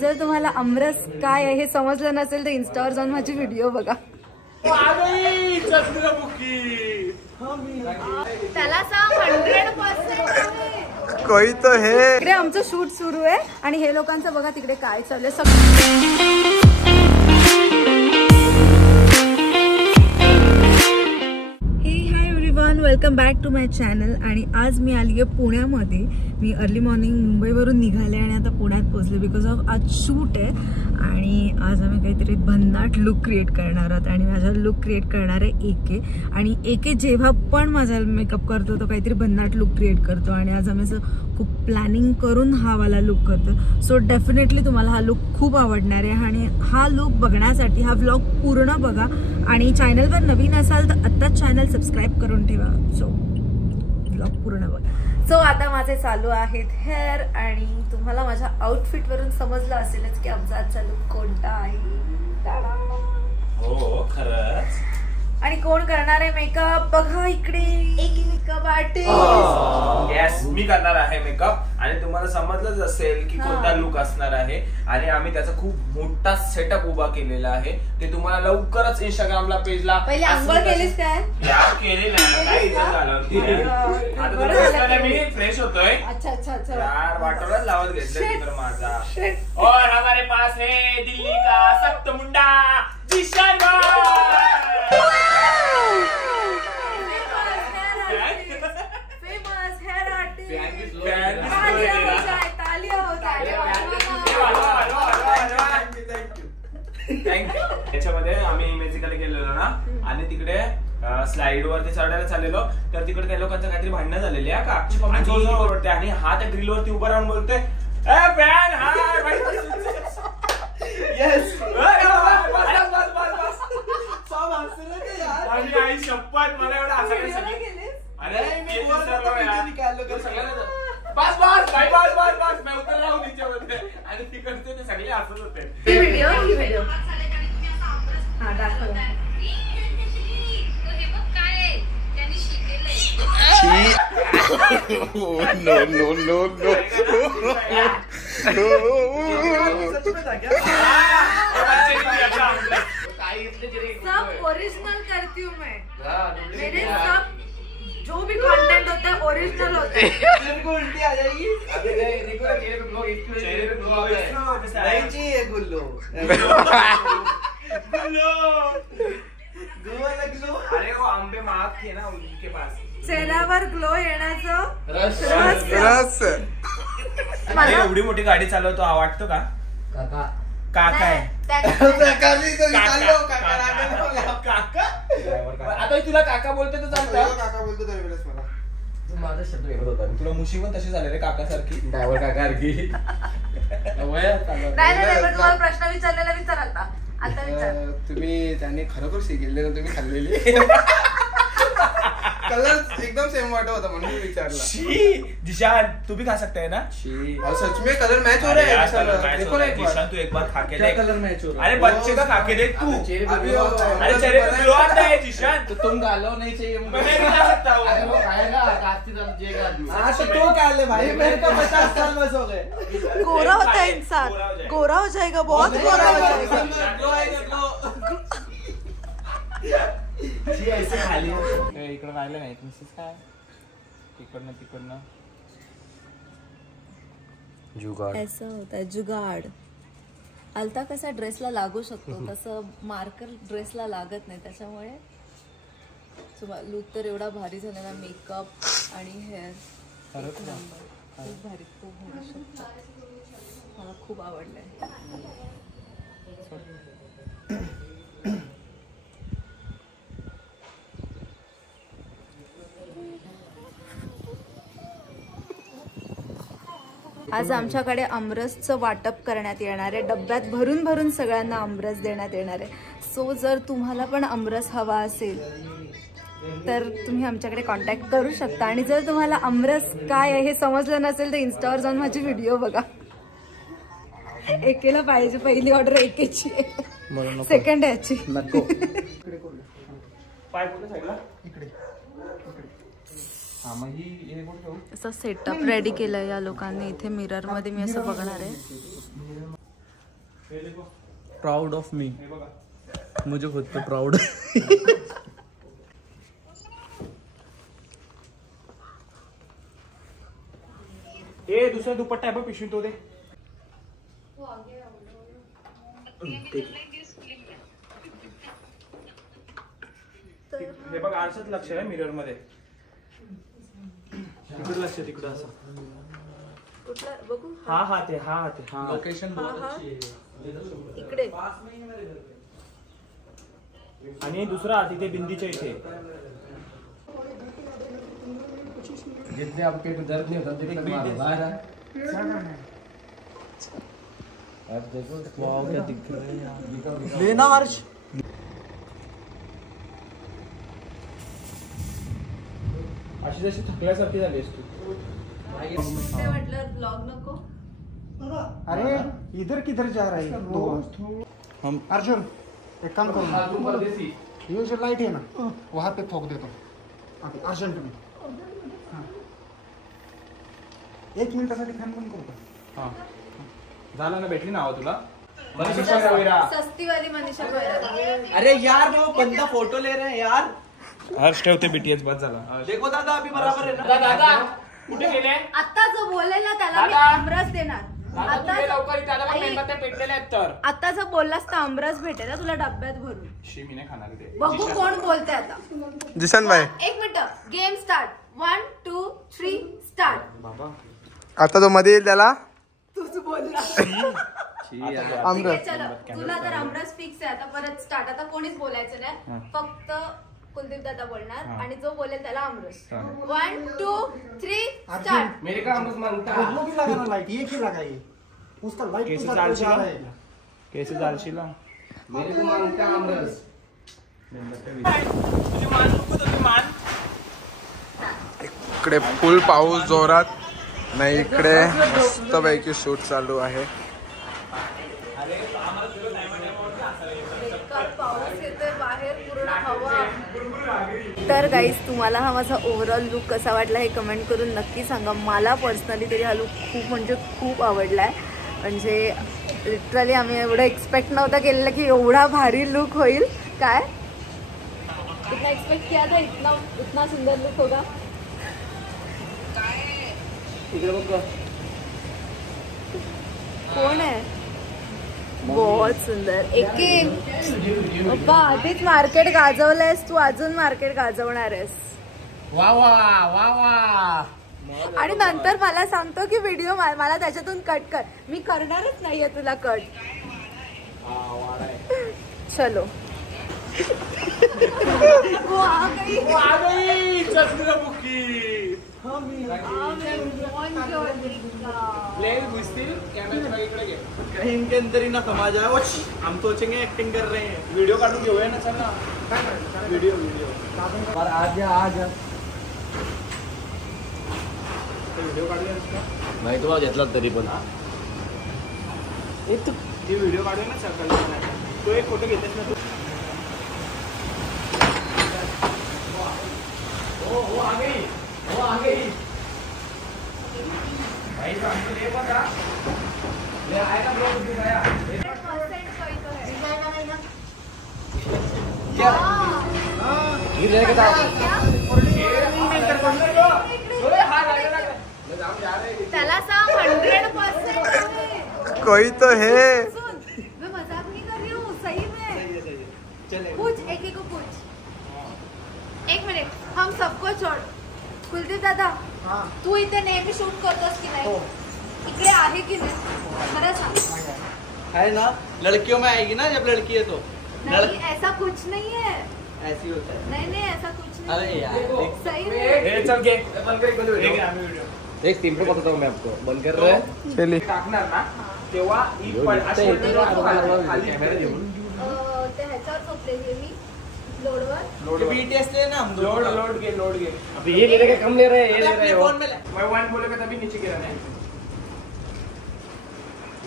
जर तुम्हाला आमरस काय आहे हे समजलं नसेल तर इन्स्टावर जाऊन माझी व्हिडिओ बघा. त्याला 100% कोई तो है. इकडे आमचं शूट सुरू आहे आणि हे लोकांचं बघा तिकडे काय चाललंय सगळं. Welcome back to my channel. आणि आज मी आली आहे पुण्यामध्ये. मी अर्ली मॉर्निंग मुंबईवरून निघाले आणि आता पुण्यात पोहोचले बिकॉज ऑफ आज शूट आहे. आणि आज आम्ही काहीतरी भन्नाट लुक क्रिएट करणार आहोत आणि माझा लुक क्रिएट करणार आहे एके. आणि एके जेव्हा पण माझा मेकअप करतो तो काहीतरी भन्नाट लुक क्रिएट करतो आणि आज आम्ही असं खूप प्लॅनिंग करून हा वाला लुक करतो. सो डेफिनेटली तुम्हाला हा लुक खूप आवडणार आहे आणि हा लुक बघण्यासाठी हा व्लॉग पूर्ण बघा. आणि चॅनलवर नवीन असाल तर आत्ताच चॅनल सबस्क्राईब करून ठेवा. सो व्लॉग पूर्ण बघा. सो आता माझे चालू आहेत हेअर आणि तुम्हाला माझ्या आउटफिट वरून समजलं असेलच की आमचा आजचा लुक कोणता आहे. हो खरंच. आणि कोण करणार आहे मेकअप बघा इकडे. एक मेकअप आर्टिस्ट. येस मी करणार आहे मेकअप. आणि तुम्हाला समजलंच असेल की कोणता लुक असणार आहे. आणि आम्ही त्याचा खूप मोठा सेटअप उभा केलेला आहे. ते तुम्हाला लवकरच इंस्टाग्रामला पेजला. पहिले आंघोळ केलीस काय? यार केली ना. काय इज्जत झालं आता मी फ्रेश होतोय. अच्छा अच्छा अच्छा. यार वाटोळाच लावत घेतलं तर माझा. और हमारे पास है दिल्ली का सख्त मुंडा जिशान भाई. Famous hair artist. थँक्यू. याच्यामध्ये आम्ही मेजिकली गेलेलो ना आणि तिकडे स्लाइड वरती चढायला चाललेलो तर तिकडे त्या लोकांचं काहीतरी भांडणं झालेली आहे का. आणि हा त्या ग्रिल वरती उभा राहून बोलतोय आई शपथ मला एवढा असा मैं उतर रहा हूँ नीचे मध्ये. आणि तिकडचे ते सगळे हसत होते. व्हिडिओ नो सब ओरिजिनल करती हूँ मैं. मेरे सब जो भी कंटेंट होता है ओरिजिनल होता है. तेरे को उल्टी आ जाएगी. नहीं चाहिए गुल्लो. अरे वो आंबे माग थे ना उनके पास. चेहऱ्यावर ग्लो येण्याचं रस. एवढी मोठी गाडी चालवतो आवडतो का? काका आहे. आता तुला काका बोलतो तर चालतं. काका बोलतो त्यावेळेस मला माझा शब्द वेगळा होता. तुला मुशी पण तशी झाली रे काका सारखी. ड्रायव्हर काका सारखी. नाही तुम्हाला प्रश्न विचारलेला विचार आता विचार. तुम्ही त्यांनी खरोखर शिकेले ना तुम्ही खाल्लेली. कलर एकदम सेम वाटत होता म्हणून मी विचारला. जिशान तू भी खा सकता है ना. सच में कलर मैच हो रहा है. देखो ना जिशान तू एक बार खा के देख. कलर मैच हो रहा है. अरे बच्चे का खा के देख तू. अरे चेहरे पे ग्लो आता है जिशान. तो तुम गालो नहीं चाहिए. मैं नहीं खा सकता हूँ. अरे वो खाएगा तो तो क्या ले भाई. मेरे को 50 साल बस हो गए. गोरा होता है इंसान. गोरा हो जाएगा. बहुत गोरा हो जाएगा. ऐसे खाली इकडं राहिलं नाही तुमचं काय. तिकडनं जुगाड. ऐसा होता है जुगाड. आलता कसा ड्रेसला लागू शकतो तसं मार्कर ड्रेसला लागत नाही. त्याच्यामुळे लुक तर एवढा भारी झाला ना. मेकअप आणि हेअर खूप भारी. खूप होऊ शकतो. मला खूप आवडलंय. आज आमच्याकडे आमरसचं वाटप करण्यात येणार आहे. डब्यात भरून भरून सगळ्यांना आमरस देण्यात येणार आहे. सो जर तुम्हाला पण आमरस हवा असेल तर तुम्ही आमच्याकडे कॉन्टॅक्ट करू शकता. आणि जर तुम्हाला आमरस काय आहे हे समजलं नसेल तर इन्स्टावर जाऊन माझी व्हिडिओ बघा. एकेला पाहिजे. पहिली ऑर्डर एकेची आहे. सेकंड याची नको. असं सेटअप रेडी केलंय या लोकांनी. इथे मिरर मध्ये मी असं बघणार आहे. प्राउड ऑफ मी, मुझे खुद पे प्राउड. ए दुसरा दुपट्टा आहे बघ पिशवी तो दे. हे बघ आरशात लक्ष आहे मिरर मध्ये. तिकडे लक्ष तिकडे असं. बघू. हा ते लोकेशन इकडे. आणि दुसरा तिथे बिंदीच्या इथे. जितने आपके दर्द नहीं होता अब देखो वाव क्या दिख रहा है यार. लेना हर्ष. अशी जशी थकल्यासारखी झालीस तू. म्हटलं ब्लॉग नको. अरे इधर किधर जा रहा है हम अर्जुन. एक काम करो, ये जो लाइट है ना वहाँ पे ठोक देता हूँ अर्जेंट में. 1 मिनिटासाठी फॅन बंद करतो. हा झालं ना. भेटली नाव तुला. सस्ती वाली मनीषा कोयराला. अरे यार वो बंदा फोटो ले रहे हैं यार. हर्ष ठेवते बीटीएस बस झाला. देखो दादा अभी बराबर है ना. दादा कुठे गेले. आता जो बोलेल ना त्याला मी आमरस देणार. आता जर बोललास तर आमरस भेटेल तुला डब्यात भरून. मी नाही खाणार ते. बघू कोण बोलते आता. जिशन भाई 1 मिनिट. Game start. 1 2 3 स्टार्ट. बाबा आता जो मध्ये येईल त्याला तूच बोलला. आमरस. तुला तर आमरस फिक्स आहे. आता परत स्टार्ट. आता कोणीच बोलायचं नाही. फक्त कुलदीप दादा बोलणार आणि जो बोलेल त्याला आमरस. 1 2 3 स्टार्ट. मेरे का आमरस मांगता. वो भी लगाना लाइट, एक ही लगाइए. उसका लाइट कैसे के साथ डालशील. जा रहा है. कैसे डालशील. मेरे को मांगता आमरस. तुझी मान नको. तुझी मान. इकडे फुल पाऊस जोरात. नाही इकडे मस्तपैकी शूट चालू आहे. पाऊस येतोय बाहेर पूर्ण हवा. तर गाईज तुम्हाला हा माझा ओव्हरऑल लुक कसा वाटला हे कमेंट करून नक्की सांगा. मला पर्सनली तरी हा लुक खूप म्हणजे खूप आवडला आहे. म्हणजे लिटरली आम्ही एवढं एक्सपेक्ट नव्हतं केलेलं की एवढा भारी लुक होईल. काय इतना एक्सपेक्ट किया था. इतना सुंदर लुक होगा. कोण आहे. बहुत सुंदर. पप्पा आधीच मार्केट गाजवलंयस तू. अजून मार्केट गाजवणार आहेस. वा वा वा वा. आणि नंतर मला सांगतो की व्हिडिओ मला त्याच्यातून कट कर. मी करणारच नाहीये तुला कट. चलो. वो आ गई. चंद्र बुकी. कहीं इनके अंदर ही ना समा जाए. वो हम सोचेंगे एक्टिंग कर रहे हैं. व्हिडिओ काढून घेऊया ना. चल ना. व्हिडिओ और आ जा व्हिडिओ काढूया. नाही तुला घेतला तरी पण ती व्हिडिओ काढूया ना. सकाळी तो एक फोटो घेतेस ना तू. वो आ गई. भाई हमको ले पता. ले आएगा ब्लॉग दिखाया. क्या ये रहेगा त्याला सांग 100%. कोई तो है. मैं मजाक नहीं कर रही हूँ. सही में पूछ. एक को पूछ. 1 मिनिट. हम सबको छोड़. कुलदीप दादा तू इथे नेहमी शूट करतोस की नाही. इकडे आहे की नाही खरं सांग. है ना. लड़कियों में आएगी ना जब लड़की है तो. नहीं ऐसा कुछ नहीं है. ऐसी होता है. नहीं ऐसा कुछ नहीं. अरे यार सही में. चल घे. बंद कर. व्हिडिओ एक सिंपल बताता हूँ मैं आपको. बंद कर रहे हैं. चली टाकणार ना तेव्हा कॅमेरा घेऊन ते ह्याच्यावर झोपलेली मी लोडवर. बीटीएस ले ना हम लोड घे. अभी ये ले रहे कम ले रहे हैं. ये ले रहे हो. मैं 1 बोलेगा तभी नीचे गिरा नाही.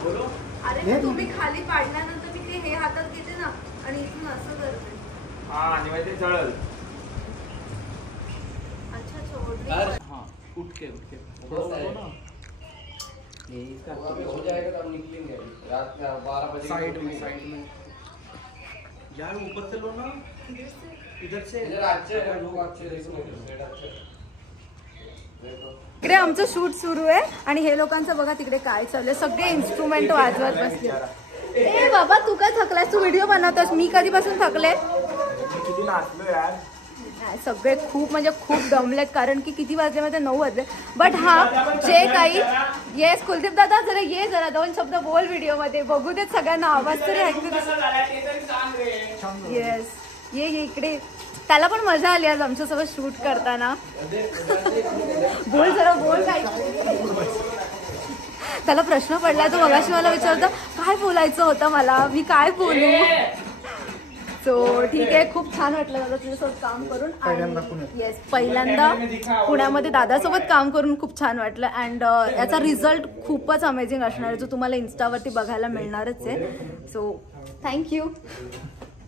बोलो. अरे तुम्ही खाली पाडल्यानंतर मी ते हे हातात घेते ना आणि इथून असं करते. हा आणि मग ते जळल. अच्छा छोड़. हाँ उठ के हो जाएगा तब निकलेंगे रात का 12 बजे साइड में यार ऊपर से लो ना इधर से इधर अच्छे हैं लोग अच्छे देखो इकडे आमचं शूट सुरू आहे आणि हे लोकांचं बघा तिकडे काय चाललंय सगळे इन्स्ट्रुमेंट वाजवत बसले ए बाबा तू काय थकलास तू व्हिडिओ बनवतोस मी कधीपासून थकले किती नाचलो यार सगळे खूप म्हणजे खूप दमलेत कारण की किती वाजले मध्ये 9 वाजले बट हा जे काही येस कुलदीप दादा जरा ये जरा 2 शब्द बोल व्हिडिओ मध्ये बघू देत सगळ्यांना आवाज तरी ऐकू येस ये इकडे त्याला पण मजा आली आज आमच्यासोबत शूट करताना बोल जरा बोल काय त्याला प्रश्न पडलाय तो मगाशी मला विचारतो काय बोलायचं होतं मला मी काय बोलू सो ठीक आहे खूप छान वाटलं दादा तुझ्यासोबत काम करून येस पहिल्यांदा पुण्यामध्ये दादासोबत काम करून खूप छान वाटलं अँड याचा रिझल्ट खूपच अमेझिंग असणार आहे जो तुम्हाला इन्स्टावरती बघायला मिळणारच आहे सो थँक्यू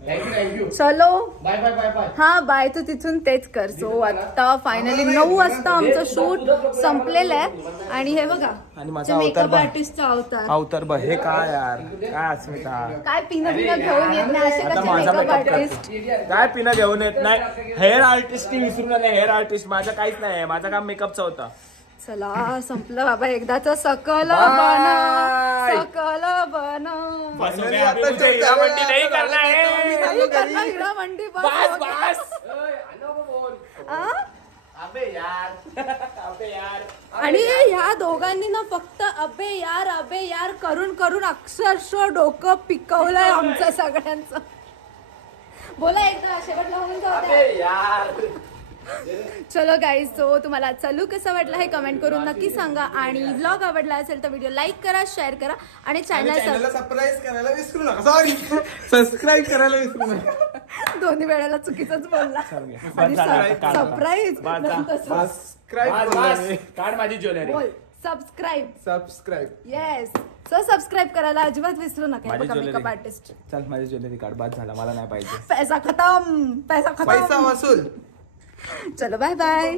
चलो बाय बाय बाय बाय हा बाय तू तिथून तेच कर सो आता फायनली 9 वाजता आमचं शूट संपलेलं आहे आणि हे बघा आणि माझा मेकअप आर्टिस्टचा अवतार बघ हे काय यार काय अस्मिता काय पिनं घेऊन येत नाही असे कसे मेकअप आर्टिस्ट काय पिना घेऊन येत नाही हेअर आर्टिस्ट विसरून नाही हेअर आर्टिस्ट माझं काहीच नाही माझं काम मेकअपचं होतं चला संपलं बाबा एकदाच सकल बन नाही करणार हिरा मंडी अबे यार आणि ह्या दोघांनी ना फक्त अबे यार करून करून अक्षरशः डोकं पिकवलंय आमचं सगळ्यांचं बोला एकदा शेवटला होऊन जाऊ चलो गाईज सो तुम्हाला आजचा लुक कसा वाटला हे कमेंट करून नक्की सांगा आणि व्लॉग आवडला असेल तर व्हिडिओ लाईक करा शेअर करा आणि चॅनल सबस्क्राईब करायला विसरू नका दोन्ही वेळेला चुकीचंच बोलला सरप्राईज काढ माझी ज्वेलरी बोल सबस्क्राईब येस सो सबस्क्राईब करायला अजिबात विसरू नका मेकअप आर्टिस्ट चल माझी ज्वेलरी काढ बाद झाला मला नाही पाहिजे पैसा खतम पैसा वसूल चलो बाय बाय